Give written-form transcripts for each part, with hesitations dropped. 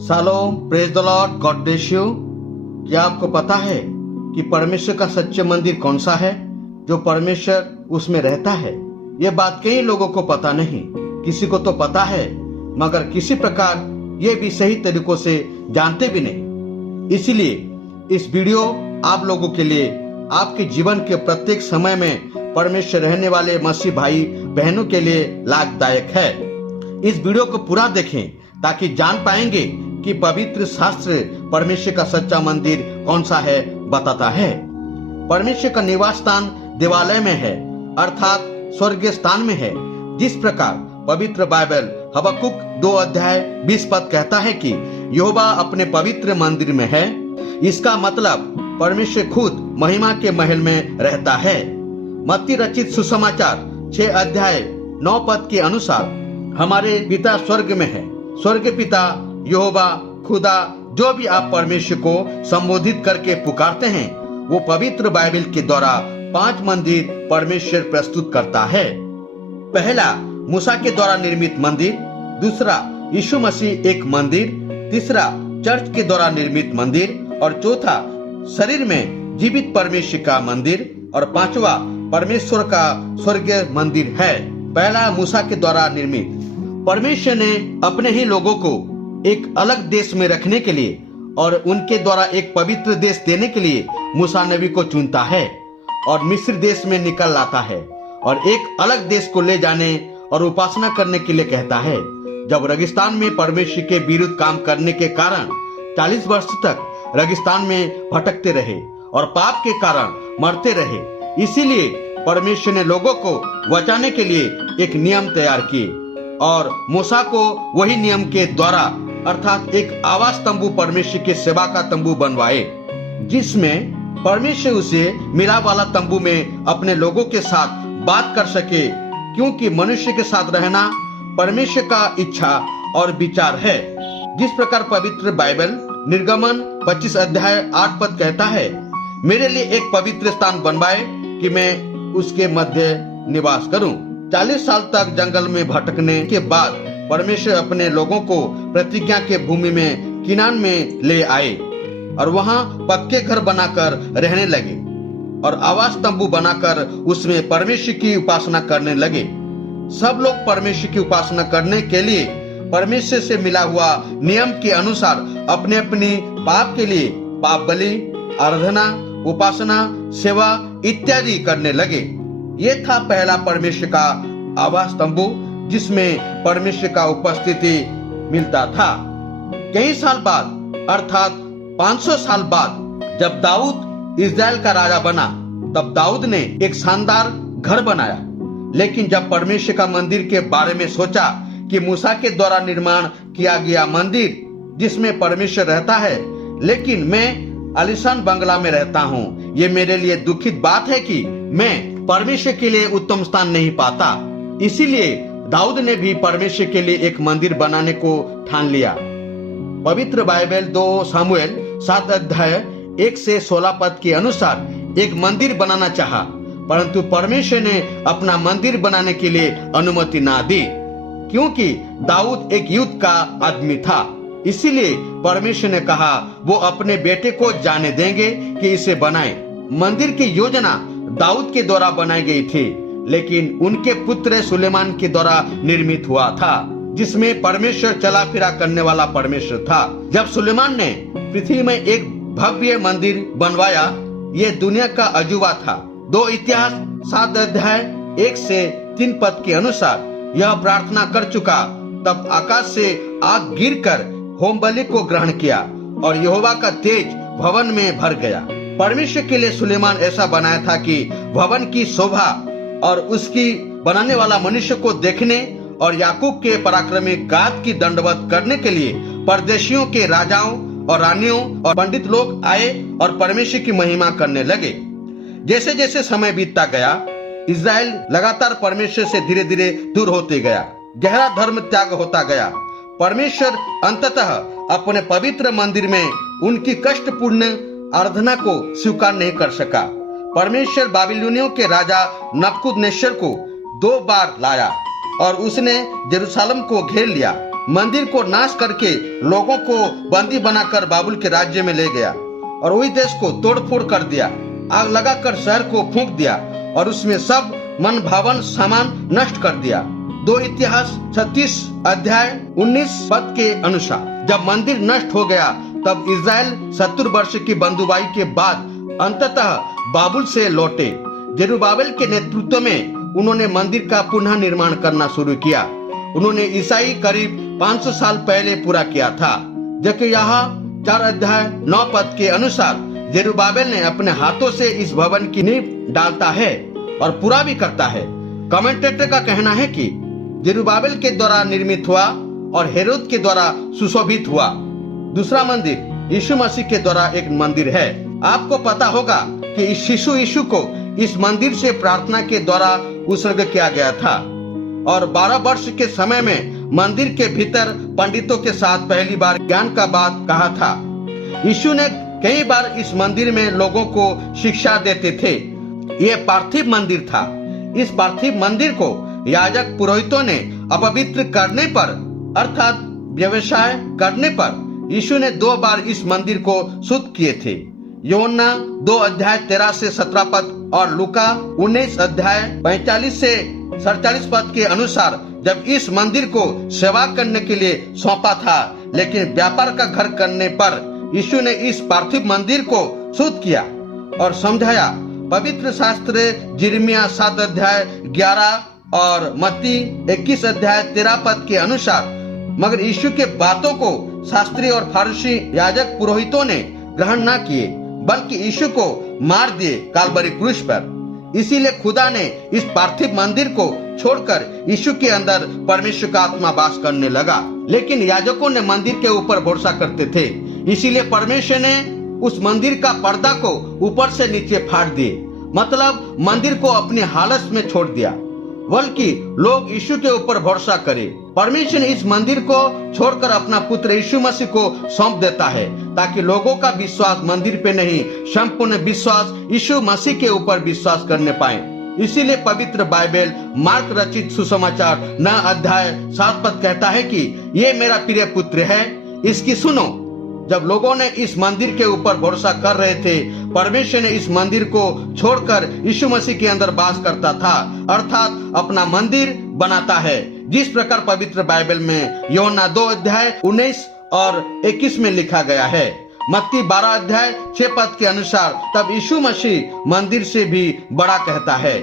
Shalom, praise the Lord, God bless you. क्या आपको पता है कि परमेश्वर का सच्चा मंदिर कौन सा है? जो परमेश्वर उसमें रहता है। ये बात कई लोगों को पता नहीं। किसी को तो पता है, मगर किसी प्रकार ये भी सही तरीकों से जानते भी नहीं। इसीलिए इस वीडियो आप लोगों के लिए, आपके जीवन के प्रत्येक समय में परमेश्वर रहने वाले मसीह भाई बहनों के लिए लाभदायक है। इस वीडियो को पूरा देखें ताकि जान पाएंगे कि पवित्र शास्त्र परमेश्वर का सच्चा मंदिर कौन सा है बताता है। परमेश्वर का निवास स्थान देवालय में है, अर्थात स्वर्गीय स्थान में है। जिस प्रकार पवित्र बाइबल हबक्कुक 2 अध्याय 20 पद कहता है कि यहोवा अपने पवित्र मंदिर में है। इसका मतलब परमेश्वर खुद महिमा के महल में रहता है। मत्ती रचित सुसमाचार 6 अध्याय 9 पद के अनुसार हमारे पिता स्वर्ग में है। स्वर्ग पिता, यहोवा, खुदा, जो भी आप परमेश्वर को संबोधित करके पुकारते हैं, वो पवित्र बाइबल के द्वारा 5 मंदिर परमेश्वर प्रस्तुत करता है। पहला, मूसा के द्वारा निर्मित मंदिर। दूसरा, यीशु मसीह एक मंदिर। तीसरा, चर्च के द्वारा निर्मित मंदिर। और चौथा, शरीर में जीवित परमेश्वर का मंदिर। और पांचवा, परमेश्वर का स्वर्गीय मंदिर है। पहला, मूसा के द्वारा निर्मित। परमेश्वर ने अपने ही लोगों को एक अलग देश में रखने के लिए और उनके द्वारा एक पवित्र देश देने के लिए मूसा नबी को चुनता है और मिस्र देश में निकल लाता है और एक अलग देश को ले जाने और उपासना करने के लिए कहता है। जब रेगिस्तान में परमेश्वर के विरुद्ध काम करने के कारण 40 वर्ष तक रेगिस्तान में भटकते रहे और पाप के कारण मरते रहे, इसीलिए परमेश्वर ने लोगों को बचाने के लिए एक नियम तैयार किए और मूसा को वही नियम के द्वारा, अर्थात एक आवास तंबू, परमेश्वर के सेवा का तंबू बनवाए, जिसमें परमेश्वर उसे मिलाप वाला तंबू में अपने लोगों के साथ बात कर सके, क्योंकि मनुष्य के साथ रहना परमेश्वर का इच्छा और विचार है। जिस प्रकार पवित्र बाइबल निर्गमन 25 अध्याय 8 पद कहता है, मेरे लिए एक पवित्र स्थान बनवाए कि मैं उसके मध्य निवास करूं। 40 साल तक जंगल में भटकने के बाद परमेश्वर अपने लोगों को प्रतिज्ञा के भूमि में किनान में ले आए और वहां पक्के घर बनाकर रहने लगे और आवास तंबू बनाकर उसमें परमेश्वर की उपासना करने लगे। सब लोग परमेश्वर की उपासना करने के लिए परमेश्वर से मिला हुआ नियम के अनुसार अपने अपने पाप के लिए पाप बलि, आराधना, उपासना, सेवा इत्यादि करने लगे। ये था पहला परमेश्वर का आवास तंबू, जिसमें परमेश्वर का उपस्थिति मिलता था। कई साल बाद, अर्थात 500 साल बाद, जब दाऊद इस्राएल का राजा बना, तब दाऊद ने एक शानदार घर बनाया। लेकिन जब परमेश्वर का मंदिर के बारे में सोचा कि मूसा के द्वारा निर्माण किया गया मंदिर जिसमें परमेश्वर रहता है, लेकिन मैं आलीशान बंगला में रहता हूँ, ये मेरे लिए दुखित बात है कि मैं परमेश्वर के लिए उत्तम स्थान नहीं पाता। इसीलिए दाऊद ने भी परमेश्वर के लिए एक मंदिर बनाने को ठान लिया। पवित्र बाइबल 2 सामुएल 7 अध्याय 1 से 16 पद के अनुसार एक मंदिर बनाना चाहा, परंतु परमेश्वर ने अपना मंदिर बनाने के लिए अनुमति ना दी, क्योंकि दाऊद एक युद्ध का आदमी था। इसीलिए परमेश्वर ने कहा वो अपने बेटे को जाने देंगे कि इसे बनाए। मंदिर की योजना दाऊद के द्वारा बनाई गई थी, लेकिन उनके पुत्र सुलेमान के द्वारा निर्मित हुआ था, जिसमें परमेश्वर चला फिरा करने वाला परमेश्वर था। जब सुलेमान ने पृथ्वी में एक भव्य मंदिर बनवाया, ये दुनिया का अजूबा था। 2 इतिहास 7 अध्याय 1 से 3 पद के अनुसार यह प्रार्थना कर चुका, तब आकाश से आग गिरकर होम बलि को ग्रहण किया और यहोवा का तेज भवन में भर गया। परमेश्वर के लिए सुलेमान ऐसा बनाया था कि भवन की शोभा और उसकी बनाने वाला मनुष्य को देखने और याकूब के पराक्रमी गाद की दंडवत करने के लिए परदेशियों के राजाओं और रानियों और पंडित लोग आए और परमेश्वर की महिमा करने लगे। जैसे जैसे समय बीतता गया, इस्राएल लगातार परमेश्वर से धीरे धीरे दूर होते गया, गहरा धर्म त्याग होता गया। परमेश्वर अंततः अपने पवित्र मंदिर में उनकी कष्टपूर्ण आराधना को स्वीकार नहीं कर सका। परमेश्वर बाबिलोनियों के राजा नबूकदनेस्सर को 2 बार लाया और उसने यरूशलेम को घेर लिया। मंदिर को नाश करके लोगों को बंदी बनाकर बाबुल के राज्य में ले गया और वही देश को तोड़फोड़ कर दिया। आग लगाकर शहर को फूंक दिया और उसमें सब मन भावन सामान नष्ट कर दिया। 2 इतिहास 36 अध्याय 19 पद के अनुसार जब मंदिर नष्ट हो गया तब इज़राइल 70 वर्ष की बंदुबाई के बाद अंततः बाबुल से लौटे। जेरुब्बाबेल के नेतृत्व में उन्होंने मंदिर का पुनः निर्माण करना शुरू किया। उन्होंने ईसाई करीब 500 साल पहले पूरा किया था। जकरयाह 4 अध्याय 9 पद के अनुसार जेरुब्बाबेल ने अपने हाथों से इस भवन की नींव डालता है और पूरा भी करता है। कमेंटेटर का कहना है कि जेरुब्बाबेल के द्वारा निर्मित हुआ और हेरोद के द्वारा सुशोभित हुआ। दूसरा मंदिर यीशु मसीह के द्वारा एक मंदिर है। आपको पता होगा कि इस शिशु यीशु को इस मंदिर से प्रार्थना के द्वारा उत्सर्ग किया गया था और 12 वर्ष के समय में मंदिर के भीतर पंडितों के साथ पहली बार ज्ञान का बात कहा था। यीशु ने कई बार इस मंदिर में लोगों को शिक्षा देते थे। यह पार्थिव मंदिर था। इस पार्थिव मंदिर को याजक पुरोहितों ने अपवित्र करने पर अर्थात व्यवसाय करने पर यीशु ने 2 बार इस मंदिर को शुद्ध किए थे। यूहन्ना 2 अध्याय 13 से 17 पद और लूका 19 अध्याय 45 से 47 पद के अनुसार जब इस मंदिर को सेवा करने के लिए सौंपा था, लेकिन व्यापार का घर करने पर यीशु ने इस पार्थिव मंदिर को शुद्ध किया और समझाया। पवित्र शास्त्र यिर्मयाह 7 अध्याय 11 और मत्ती 21 अध्याय 13 पद के अनुसार मगर यीशु के बातों को शास्त्री और फारूसी याजक पुरोहितों ने ग्रहण न किए, बल्कि यीशु को मार दिए कालवरी क्रूस पर। इसीलिए खुदा ने इस पार्थिव मंदिर को छोड़कर यीशु के अंदर परमेश्वर का आत्मा वास करने लगा। लेकिन याजकों ने मंदिर के ऊपर भरोसा करते थे, इसीलिए परमेश्वर ने उस मंदिर का पर्दा को ऊपर से नीचे फाड़ दिए, मतलब मंदिर को अपनी हालत में छोड़ दिया, बल्कि लोग यीशु के ऊपर भरोसा करें। परमेश्वर ने इस मंदिर को छोड़कर अपना पुत्र यीशु मसीह को सौंप देता है ताकि लोगों का विश्वास मंदिर पे नहीं, संपूर्ण विश्वास यीशु मसीह के ऊपर विश्वास करने पाए। इसीलिए पवित्र बाइबल मार्क रचित सुसमाचार 9 अध्याय 7 पद कहता है कि ये मेरा प्रिय पुत्र है, इसकी सुनो। जब लोगों ने इस मंदिर के ऊपर भरोसा कर रहे थे, परमेश्वर ने इस मंदिर को छोड़कर यीशु मसीह के अंदर वास करता था, अर्थात अपना मंदिर बनाता है। जिस प्रकार पवित्र बाइबल में यूहन्ना 2 अध्याय 19 और 21 में लिखा गया है। मत्ती 12 अध्याय 6 पद के अनुसार तब यीशु मसीह मंदिर से भी बड़ा कहता है।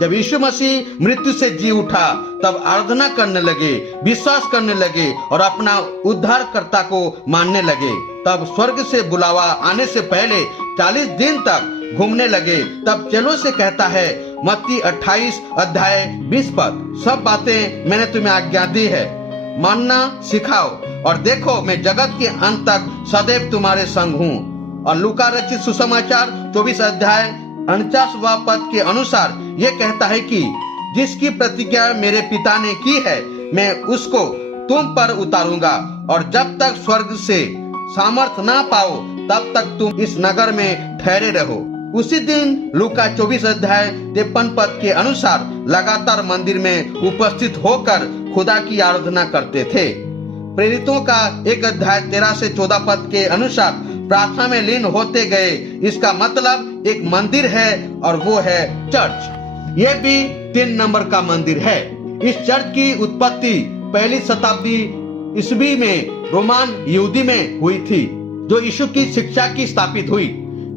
जब यीशु मसीह मृत्यु से जी उठा तब आराधना करने लगे, विश्वास करने लगे और अपना उद्धारकर्ता को मानने लगे। तब स्वर्ग से बुलावा आने से पहले 40 दिन तक घूमने लगे। तब चेलों से कहता है, मत्ती 28 अध्याय 20 पद, सब बातें मैंने तुम्हें आज्ञा दी है, मानना सिखाओ और देखो मैं जगत के अंत तक सदैव तुम्हारे संग हूँ। और लूका रचित सुसमाचार 24 अध्याय 49वां पद के अनुसार ये कहता है कि जिसकी प्रतिज्ञा मेरे पिता ने की है मैं उसको तुम पर उतारूंगा और जब तक स्वर्ग से सामर्थ ना पाओ तब तक तुम इस नगर में ठहरे रहो। उसी दिन लूका 24 अध्याय 53 पद के अनुसार लगातार मंदिर में उपस्थित होकर खुदा की आराधना करते थे। प्रेरितों का 1 अध्याय 13 से 14 पद के अनुसार प्रार्थना में लीन होते गए। इसका मतलब एक मंदिर है और वो है चर्च। ये भी 3 नंबर का मंदिर है। इस चर्च की उत्पत्ति पहली शताब्दी ईस्वी में रोमान यहूदी में हुई थी, जो यीशु की शिक्षा की स्थापित हुई।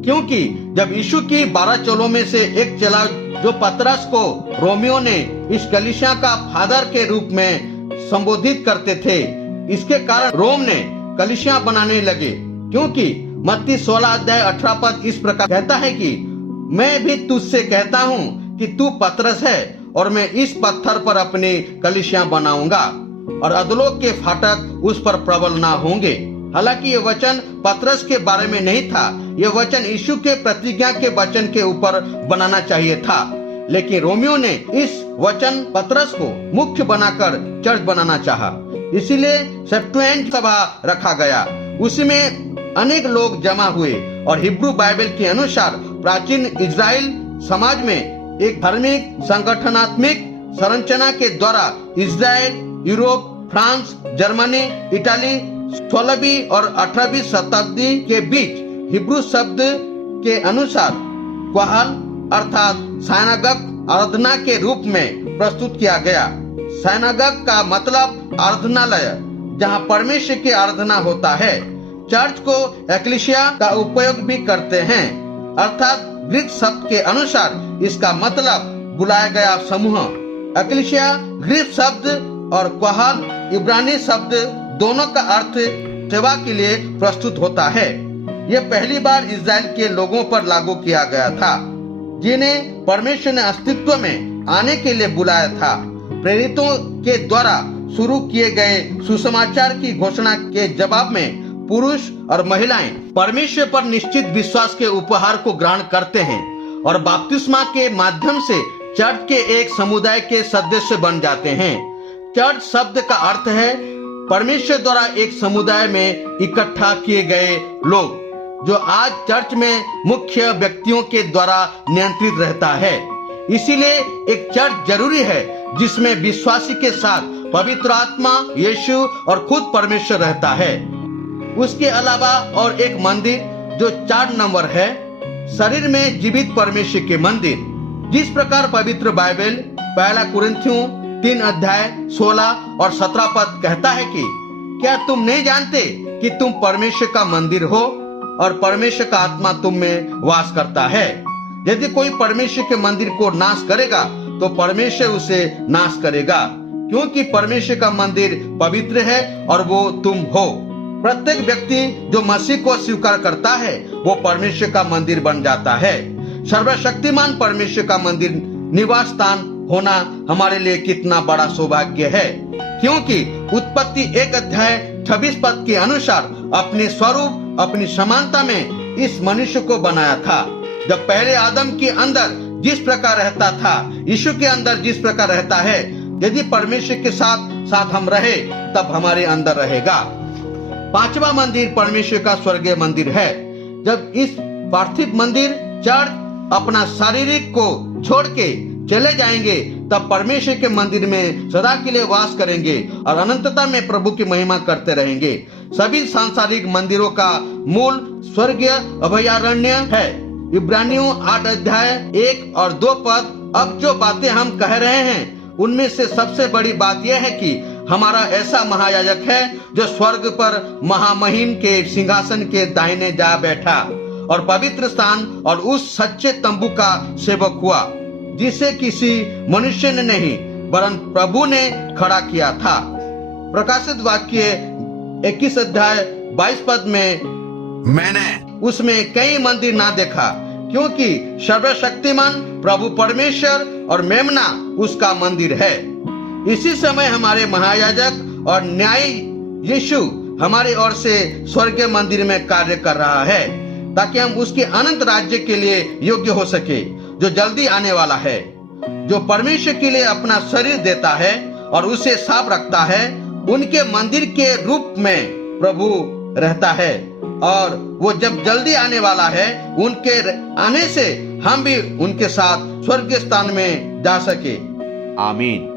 क्योंकि जब यीशु की 12 चेलों में से एक चेला जो पतरस को रोमियो ने इस कलीसिया का फादर के रूप में संबोधित करते थे, इसके कारण रोम ने कलीसिया बनाने लगे। क्योंकि मत्ती 16 अध्याय 18 पद इस प्रकार कहता है कि मैं भी तुझसे कहता हूँ कि तू पतरस है और मैं इस पत्थर पर अपनी कलीसिया बनाऊंगा और अधोलोक के फाटक उस पर प्रबल ना होंगे। हालांकि ये वचन पतरस के बारे में नहीं था, ये वचन यीशु के प्रतिज्ञा के वचन के ऊपर बनाना चाहिए था, लेकिन रोमियो ने इस वचन पतरस को मुख्य बनाकर चर्च बनाना चाहा। इसीलिए सेप्टुएंट सभा रखा गया। उसमें अनेक लोग जमा हुए और हिब्रू बाइबल के अनुसार प्राचीन इजराइल समाज में एक धार्मिक संगठनात्मक संरचना के द्वारा Israel, Europe, France, Germany, Italy 16वीं और 18वीं शताब्दी के बीच हिब्रू शब्द के अनुसार क्वाहल अर्थात साइनागग आराधना के रूप में प्रस्तुत किया गया। साइनागग का मतलब आराधनालय, जहां परमेश्वर की आराधना होता है। चर्च को एक्लीसिया का उपयोग भी करते हैं, अर्थात ग्रीक शब्द के अनुसार इसका मतलब बुलाया गया समूह। एक्लीसिया ग्रीक शब्द और क्वाहल इब्रानी शब्द दोनों का अर्थ सेवा के लिए प्रस्तुत होता है। यह पहली बार इस्राएल के लोगों पर लागू किया गया था, जिन्हें परमेश्वर ने अस्तित्व में आने के लिए बुलाया था। प्रेरितों के द्वारा शुरू किए गए सुसमाचार की घोषणा के जवाब में पुरुष और महिलाएं परमेश्वर पर निश्चित विश्वास के उपहार को ग्रहण करते हैं और बपतिस्मा के माध्यम से चर्च के एक समुदाय के सदस्य बन जाते हैं। चर्च शब्द का अर्थ है परमेश्वर द्वारा एक समुदाय में इकट्ठा किए गए लोग, जो आज चर्च में मुख्य व्यक्तियों के द्वारा नियंत्रित रहता है। इसीलिए एक चर्च जरूरी है जिसमें विश्वासी के साथ पवित्र आत्मा, यीशु और खुद परमेश्वर रहता है। उसके अलावा और एक मंदिर जो 4 नंबर है, शरीर में जीवित परमेश्वर के मंदिर। जिस प्रकार पवित्र बाइबल 1 कुरिन्थियों 3 अध्याय 16 और 17 पद कहता है कि क्या तुम नहीं जानते कि तुम परमेश्वर का मंदिर हो और परमेश्वर का आत्मा तुम में वास करता है। यदि कोई परमेश्वर के मंदिर को नाश करेगा तो परमेश्वर उसे नाश करेगा, क्योंकि परमेश्वर का मंदिर पवित्र है और वो तुम हो। प्रत्येक व्यक्ति जो मसीह को स्वीकार करता है वो परमेश्वर का मंदिर बन जाता है। सर्वशक्तिमान परमेश्वर का मंदिर निवास स्थान होना हमारे लिए कितना बड़ा सौभाग्य है, क्योंकि उत्पत्ति 1 अध्याय 26 पद के अनुसार अपने स्वरूप अपनी समानता में इस मनुष्य को बनाया था। जब पहले आदम के अंदर जिस प्रकार रहता था, यीशु के अंदर जिस प्रकार रहता है, यदि परमेश्वर के साथ साथ हम रहे तब हमारे अंदर रहेगा। 5वां मंदिर परमेश्वर का स्वर्गीय मंदिर है। जब इस पार्थिव मंदिर चर्च अपना शारीरिक को छोड़ के चले जाएंगे तब परमेश्वर के मंदिर में सदा के लिए वास करेंगे और अनंतता में प्रभु की महिमा करते रहेंगे। सभी सांसारिक मंदिरों का मूल स्वर्गीय अभयारण्य है। इब्रानियों 8 अध्याय 1 और 2 पद। अब जो बातें हम कह रहे हैं उनमें से सबसे बड़ी बात यह है कि हमारा ऐसा महायाजक है जो स्वर्ग पर महामहिम के सिंहासन के दाहिने जा बैठा और पवित्र स्थान और उस सच्चे तंबू का सेवक हुआ, जिसे किसी मनुष्य ने नहीं वरन प्रभु ने खड़ा किया था। प्रकाशित वाक्य 21 अध्याय 22 पद में मैंने उसमें कई मंदिर ना देखा, क्योंकि सर्वशक्तिमान प्रभु परमेश्वर और मेमना उसका मंदिर है। इसी समय हमारे महायाजक और न्यायी यीशु हमारे ओर से स्वर्गीय मंदिर में कार्य कर रहा है, ताकि हम उसके अनंत राज्य के लिए योग्य हो सके, जो जल्दी आने वाला है। जो परमेश्वर के लिए अपना शरीर देता है और उसे साफ रखता है, उनके मंदिर के रूप में प्रभु रहता है और वो जब जल्दी आने वाला है, उनके आने से हम भी उनके साथ स्वर्गीय स्थान में जा सके। आमीन।